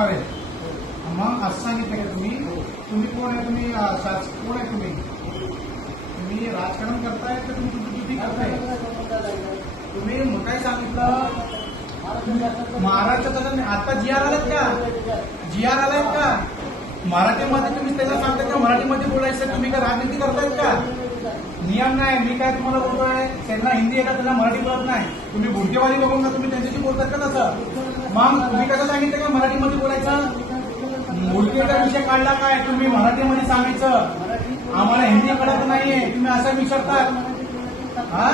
करणार आहे. मग असं सांगितलं का तुम्ही कोण आहे? तुम्ही कोण आहे? तुम्ही राजकारण करताय तर तुम्ही तुमची ड्युटी करताय. तुम्ही मग काय सांगितलं? महाराष्ट्रात आता जी आर आलात का? जी आर आलाय का? मराठीमध्ये तुम्ही त्याला सांगता का मराठीमध्ये बोलायचं? तुम्ही काय राजनीती करतायत का? नियम नाही. मी काय तुम्हाला बोलतोय, त्यांना हिंदी येतात, त्यांना मराठी बोलत नाही. तुम्ही भुरकेवाली बघून का तुम्ही त्यांच्याशी बोलतात का तसं? मग तुम्ही कसं सांगितलं का मराठीमध्ये बोलायचं? मुलगीचा विषय काढला काय? तुम्ही मराठीमध्ये सांगायचं. आम्हाला हिंदी कळत नाहीये, तुम्ही असं विचारतात. हा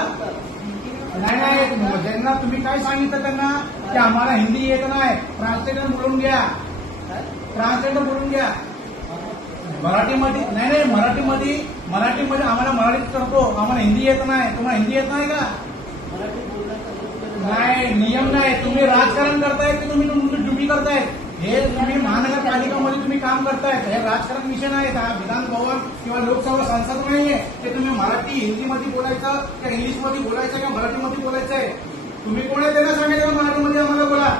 नाही, ज्यांना तुम्ही काय सांगितलं त्यांना की आम्हाला हिंदी येत नाही, ट्रान्सलेटर बोलून घ्या. ट्रान्सलेटर बोलून घ्या मराठीमध्ये. नाही, मराठीमध्ये आम्हाला मराठीत करतो, आम्हाला हिंदी येत नाही. तुम्हाला हिंदी येत नाही का? नाही, नियम नाही. तुम्ही राजकारण करताय की तुम्ही तुमची ड्युटी करताय? हे तुम्ही महानगरपालिकामध्ये तुम्ही काम करताय. हे राजकारण विषय नाही. हा विधान भवन किंवा लोकसभा संसद नाहीये ते तुम्ही मराठी हिंदीमध्ये बोलायचं का इंग्लिशमध्ये बोलायचं का मराठीमध्ये बोलायचंय? तुम्ही कोण आहे त्यांना सांगायचं मराठीमध्ये आम्हाला बोला.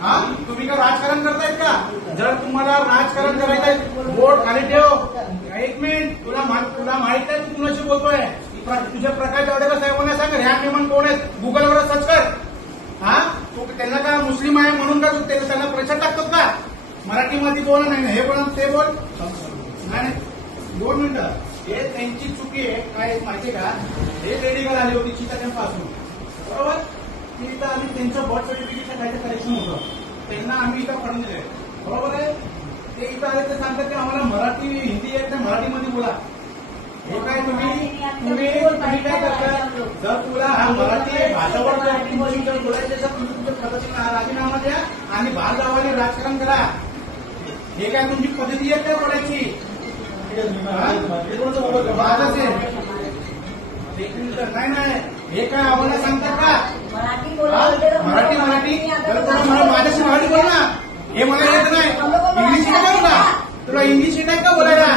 हा, तुम्ही का राजकारण करतायत का? जर तुम्हाला राजकारण करायचं आहे, बोट खाली ठेव. एक मिनिट, तुला माहित आहे तू कुणाशी बोलतोय? तुझ्या प्रकाश जावडेकर साहेबांना सांग ह्या मेहमान कोण आहेत, गुगलवर सर्च कर. हा, तू त्यांना का मुस्लिम आहे म्हणून का तू त्यांना प्रचार टाकतोस का? मराठीमध्ये बोल. नाही हे बोल ते बोल. नाही 2 मिनिटं. हे त्यांची चुकी आहे. काय माहितीये का? हे लेडीगर आली होती चितापासून, बरोबर? तिथं आम्ही त्यांचं बर्थ सर्टिफिकेटचं काहीतरी करेक्शन होतं, त्यांना आम्ही इथं पडून दिले, बरोबर आहे? ते इथं आले ते सांगतात की आम्हाला मराठी हिंदी येत नाही, मराठीमध्ये बोला. हे काय तुम्ही काय करता? जर तुला हा मराठी भाषावर बोलायचं तर तुम्ही तुमच्या पद्धतीने राजीनामा द्या आणि भारतावाली राजकारण करा. हे काय तुमची पद्धती आहे काय बोलायची? नाही, हे काय आम्हाला सांगतात का? मराठी माझ्याशी मराठी बोल ना. हे मला येत नाही. इंग्लिश येत नाही का तुला? इंग्लिश येत आहे का बोलायला?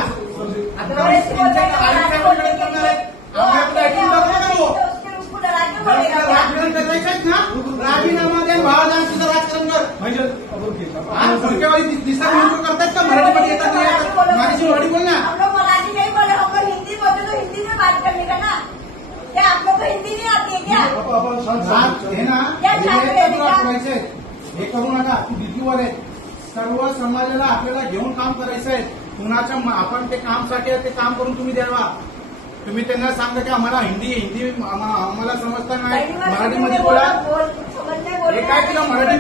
राजकारण करायचंच ना, राजीनामा द्या, बाळादान तुझं राजकारण कर. फुलकेवाली दिसतात म्हणून करतात का? मराठीमध्ये येतात नाही, माझ्याशी मराठी बोल ना. मराठी नहीं बोले, हम लोग हिंदी बोलते तो हिंदी में बात करने का ना. क्या आप लोग को हिंदी नहीं आती है क्या? हे ना हे करू नका. तू डिग्रीवर आहे. सर्व समाजाला आपल्याला घेऊन काम करायचंय. कुणाच्या आपण ते कामसाठी ते काम करून तुम्ही द्यावा. तुम्ही त्यांना सांगा की आम्हाला हिंदी आम्हाला समजता नाही, मराठीमध्ये बोला. हे काय तुला मराठी